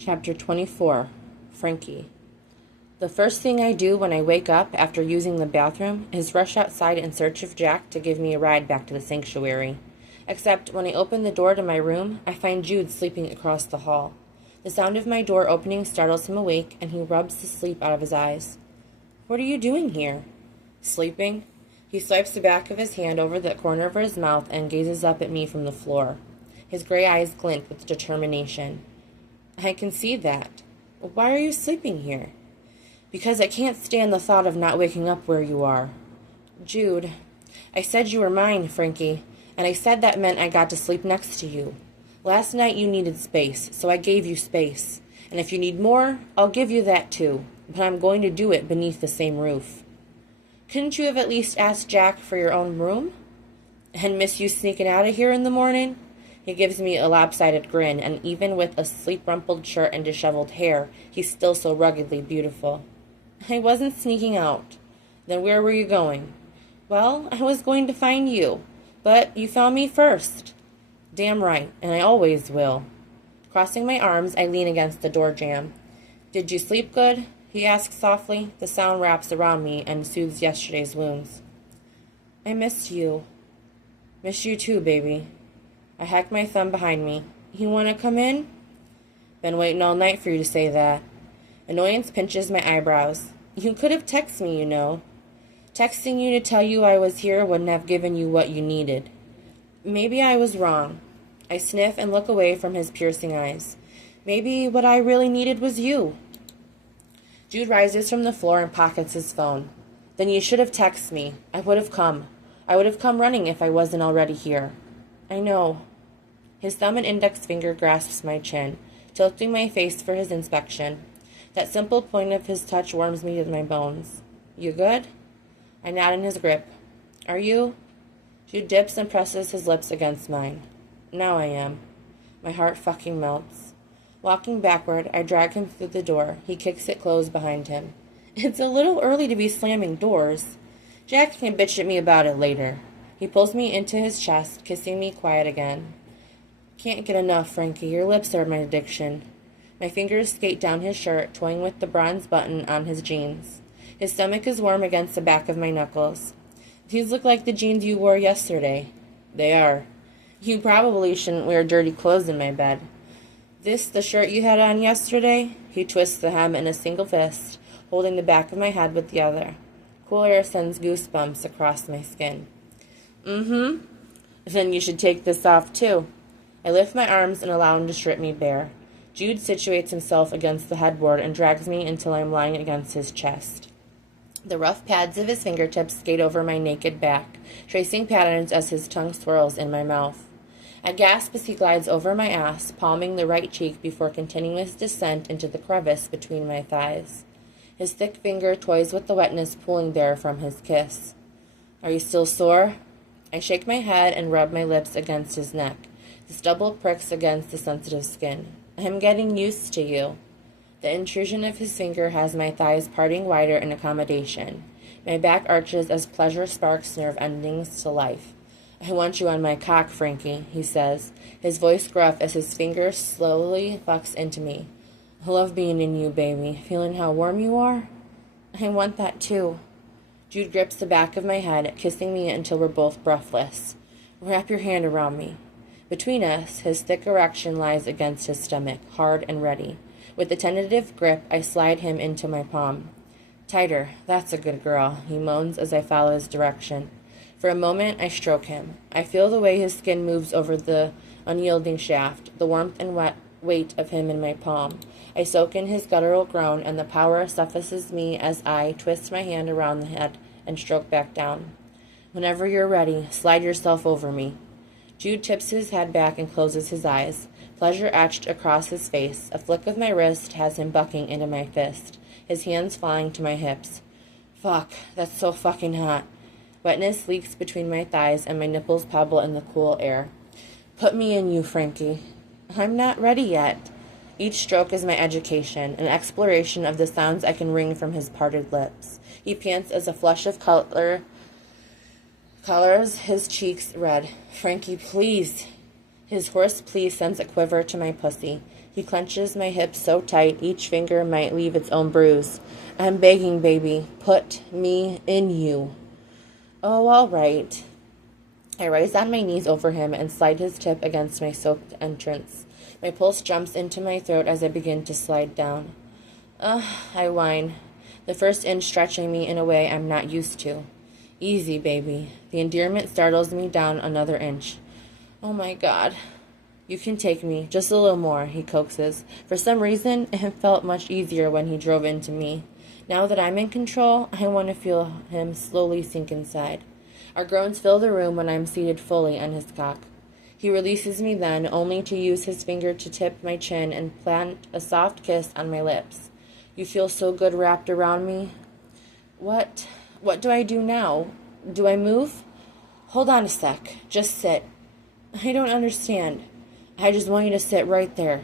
Chapter 24. Frankie. The first thing I do when I wake up after using the bathroom is rush outside in search of Jack to give me a ride back to the sanctuary. Except when I open the door to my room, I find Jude sleeping across the hall. The sound of my door opening startles him awake, and he rubs the sleep out of his eyes. "What are you doing here?" "Sleeping." He swipes the back of his hand over the corner of his mouth and gazes up at me from the floor. His gray eyes glint with determination. "I can see that. Why are you sleeping here?" "Because I can't stand the thought of not waking up where you are." "Jude, I said you were mine, Frankie, and I said that meant I got to sleep next to you. Last night you needed space, so I gave you space. And if you need more, I'll give you that too, but I'm going to do it beneath the same roof." "Couldn't you have at least asked Jack for your own room?" "And miss you sneaking out of here in the morning?" He gives me a lopsided grin, and even with a sleep-rumpled shirt and disheveled hair, he's still so ruggedly beautiful. "I wasn't sneaking out." "Then where were you going?" "Well, I was going to find you, but you found me first." "Damn right, and I always will." Crossing my arms, I lean against the door jamb. "Did you sleep good?" he asks softly. The sound wraps around me and soothes yesterday's wounds. "I missed you." "Miss you too, baby." I hack my thumb behind me. "You want to come in?" "Been waiting all night for you to say that." Annoyance pinches my eyebrows. "You could have texted me, you know." "Texting you to tell you I was here wouldn't have given you what you needed." "Maybe I was wrong." I sniff and look away from his piercing eyes. "Maybe what I really needed was you." Jude rises from the floor and pockets his phone. "Then you should have texted me. I would have come. I would have come running if I wasn't already here." "I know." His thumb and index finger grasps my chin, tilting my face for his inspection. That simple point of his touch warms me to my bones. "You good?" I nod in his grip. "Are you?" Jude dips and presses his lips against mine. "Now I am." My heart fucking melts. Walking backward, I drag him through the door. He kicks it closed behind him. "It's a little early to be slamming doors." "Jack can bitch at me about it later." He pulls me into his chest, kissing me quiet again. "Can't get enough, Frankie. Your lips are my addiction." My fingers skate down his shirt, toying with the bronze button on his jeans. His stomach is warm against the back of my knuckles. "These look like the jeans you wore yesterday." "They are." "You probably shouldn't wear dirty clothes in my bed." "This the shirt you had on yesterday?" He twists the hem in a single fist, holding the back of my head with the other. Cool air sends goosebumps across my skin. "Mm-hmm. Then you should take this off, too." I lift my arms and allow him to strip me bare. Jude situates himself against the headboard and drags me until I'm lying against his chest. The rough pads of his fingertips skate over my naked back, tracing patterns as his tongue swirls in my mouth. I gasp as he glides over my ass, palming the right cheek before continuing his descent into the crevice between my thighs. His thick finger toys with the wetness pooling there from his kiss. "Are you still sore?" I shake my head and rub my lips against his neck. The stubble pricks against the sensitive skin. "I'm getting used to you." The intrusion of his finger has my thighs parting wider in accommodation. My back arches as pleasure sparks nerve endings to life. "I want you on my cock, Frankie," he says, his voice gruff as his finger slowly fucks into me. "I love being in you, baby. Feeling how warm you are?" "I want that too." Jude grips the back of my head, kissing me until we're both breathless. "Wrap your hand around me." Between us, his thick erection lies against his stomach, hard and ready. With a tentative grip, I slide him into my palm. "Tighter, that's a good girl," he moans as I follow his direction. For a moment, I stroke him. I feel the way his skin moves over the unyielding shaft, the warmth and weight of him in my palm. I soak in his guttural groan, and the power suffocates me as I twist my hand around the head and stroke back down. "Whenever you're ready, slide yourself over me." Jude tips his head back and closes his eyes, pleasure etched across his face. A flick of my wrist has him bucking into my fist, his hands flying to my hips. "Fuck, that's so fucking hot." Wetness leaks between my thighs and my nipples pebble in the cool air. "Put me in you, Frankie." "I'm not ready yet." Each stroke is my education, an exploration of the sounds I can wring from his parted lips. He pants as a flush of colors his cheeks red. "Frankie, please." His hoarse plea sends a quiver to my pussy. He clenches my hips so tight each finger might leave its own bruise. I'm begging, baby, put me in you. Oh, all right. I rise on my knees over him and slide his tip against my soaked entrance. My pulse jumps into my throat as I begin to slide down. I whine, the first inch stretching me in a way I'm not used to. Easy, baby. The endearment startles me down another inch. Oh my God. You can take me, just a little more, he coaxes. For some reason, it felt much easier when he drove into me. Now that I'm in control, I want to feel him slowly sink inside. Our groans fill the room when I'm seated fully on his cock. He releases me then, only to use his finger to tip my chin and plant a soft kiss on my lips. You feel so good wrapped around me. What do I do now? Do I move? Hold on a sec. Just sit. I don't understand. I just want you to sit right there.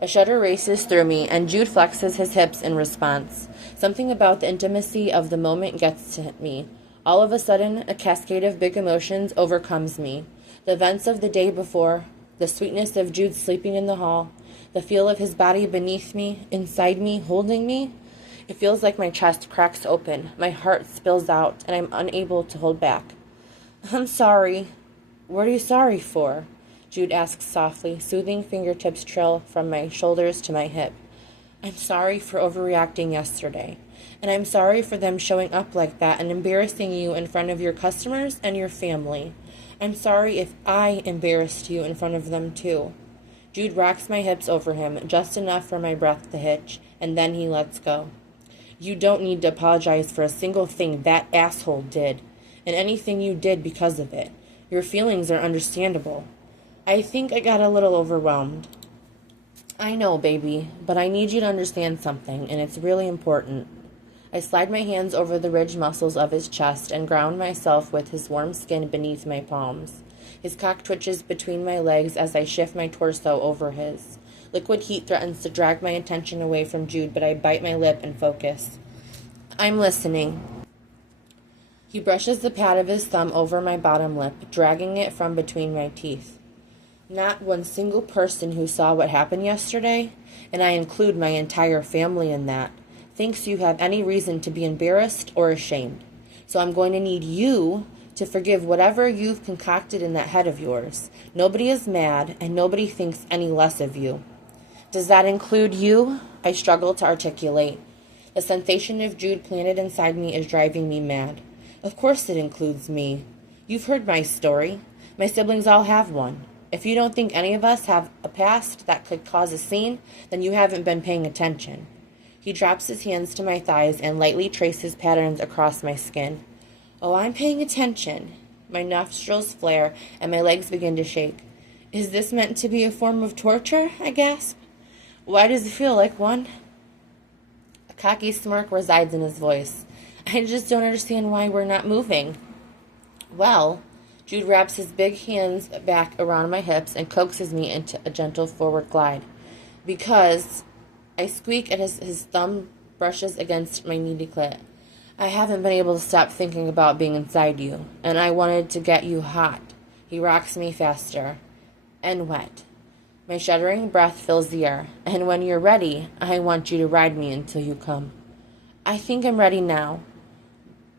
A shudder races through me, and Jude flexes his hips in response. Something about the intimacy of the moment gets to me. All of a sudden, a cascade of big emotions overcomes me. The events of the day before, the sweetness of Jude sleeping in the hall, the feel of his body beneath me, inside me, holding me. It feels like my chest cracks open, my heart spills out, and I'm unable to hold back. I'm sorry. What are you sorry for? Jude asks softly, soothing fingertips trail from my shoulders to my hip. I'm sorry for overreacting yesterday, and I'm sorry for them showing up like that and embarrassing you in front of your customers and your family. I'm sorry if I embarrassed you in front of them too. Jude rocks my hips over him, just enough for my breath to hitch, and then he lets go. You don't need to apologize for a single thing that asshole did, and anything you did because of it. Your feelings are understandable. I think I got a little overwhelmed. I know, baby, but I need you to understand something, and it's really important. I slide my hands over the ridged muscles of his chest and ground myself with his warm skin beneath my palms. His cock twitches between my legs as I shift my torso over his. Liquid heat threatens to drag my attention away from Jude, but I bite my lip and focus. I'm listening. He brushes the pad of his thumb over my bottom lip, dragging it from between my teeth. Not one single person who saw what happened yesterday, and I include my entire family in that, thinks you have any reason to be embarrassed or ashamed. So I'm going to need you to forgive whatever you've concocted in that head of yours. Nobody is mad, and nobody thinks any less of you. Does that include you? I struggle to articulate. The sensation of Jude planted inside me is driving me mad. Of course it includes me. You've heard my story. My siblings all have one. If you don't think any of us have a past that could cause a scene, then you haven't been paying attention. He drops his hands to my thighs and lightly traces patterns across my skin. Oh, I'm paying attention. My nostrils flare and my legs begin to shake. Is this meant to be a form of torture? I gasp. Why does it feel like one? A cocky smirk resides in his voice. I just don't understand why we're not moving. Well, Jude wraps his big hands back around my hips and coaxes me into a gentle forward glide. Because I squeak as his thumb brushes against my needy clit. I haven't been able to stop thinking about being inside you, and I wanted to get you hot. He rocks me faster. And wet. My shuddering breath fills the air, and when you're ready, I want you to ride me until you come. I think I'm ready now.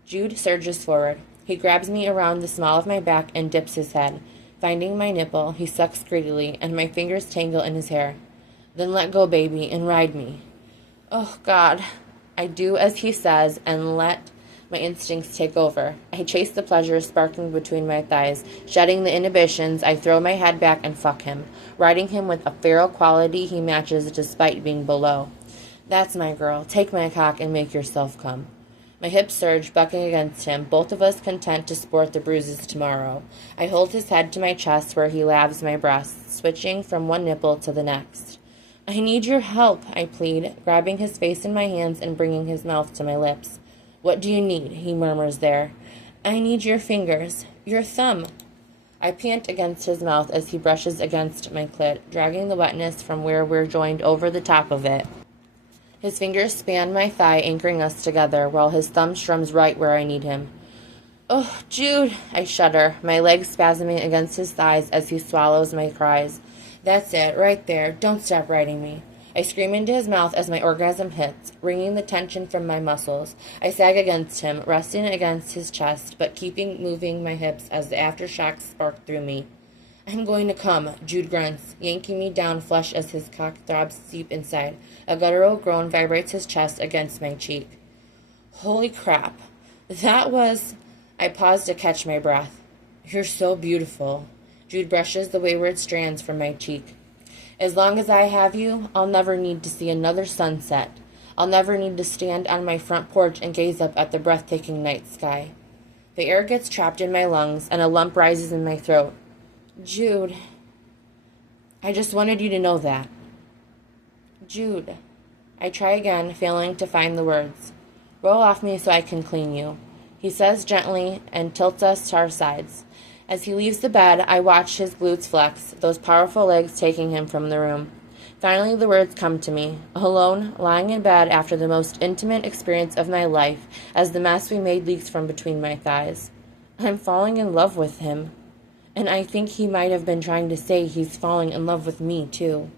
Jude surges forward. He grabs me around the small of my back and dips his head. Finding my nipple, he sucks greedily, and my fingers tangle in his hair. Then let go, baby, and ride me. Oh, God. I do as he says and let my instincts take over. I chase the pleasure sparkling between my thighs. Shedding the inhibitions, I throw my head back and fuck him, riding him with a feral quality he matches despite being below. That's my girl. Take my cock and make yourself come. My hips surge, bucking against him, both of us content to sport the bruises tomorrow. I hold his head to my chest where he lavs my breasts, switching from one nipple to the next. I need your help, I plead, grabbing his face in my hands and bringing his mouth to my lips. What do you need? He murmurs there. I need your fingers, your thumb. I pant against his mouth as he brushes against my clit, dragging the wetness from where we're joined over the top of it. His fingers span my thigh, anchoring us together, while his thumb strums right where I need him. Oh, Jude, I shudder, my legs spasming against his thighs as he swallows my cries. That's it, right there. Don't stop riding me. I scream into his mouth as my orgasm hits, wringing the tension from my muscles. I sag against him, resting against his chest, but keeping moving my hips as the aftershocks spark through me. I'm going to come, Jude grunts, yanking me down flush as his cock throbs deep inside. A guttural groan vibrates his chest against my cheek. Holy crap. That was... I pause to catch my breath. You're so beautiful. Jude brushes the wayward strands from my cheek. As long as I have you, I'll never need to see another sunset. I'll never need to stand on my front porch and gaze up at the breathtaking night sky. The air gets trapped in my lungs, and a lump rises in my throat. Jude, I just wanted you to know that. Jude. I try again, failing to find the words. Roll off me so I can clean you, he says gently and tilts us to our sides. As he leaves the bed, I watch his glutes flex, those powerful legs taking him from the room. Finally, the words come to me, alone, lying in bed after the most intimate experience of my life, as the mess we made leaks from between my thighs. I'm falling in love with him. And I think he might have been trying to say he's falling in love with me, too.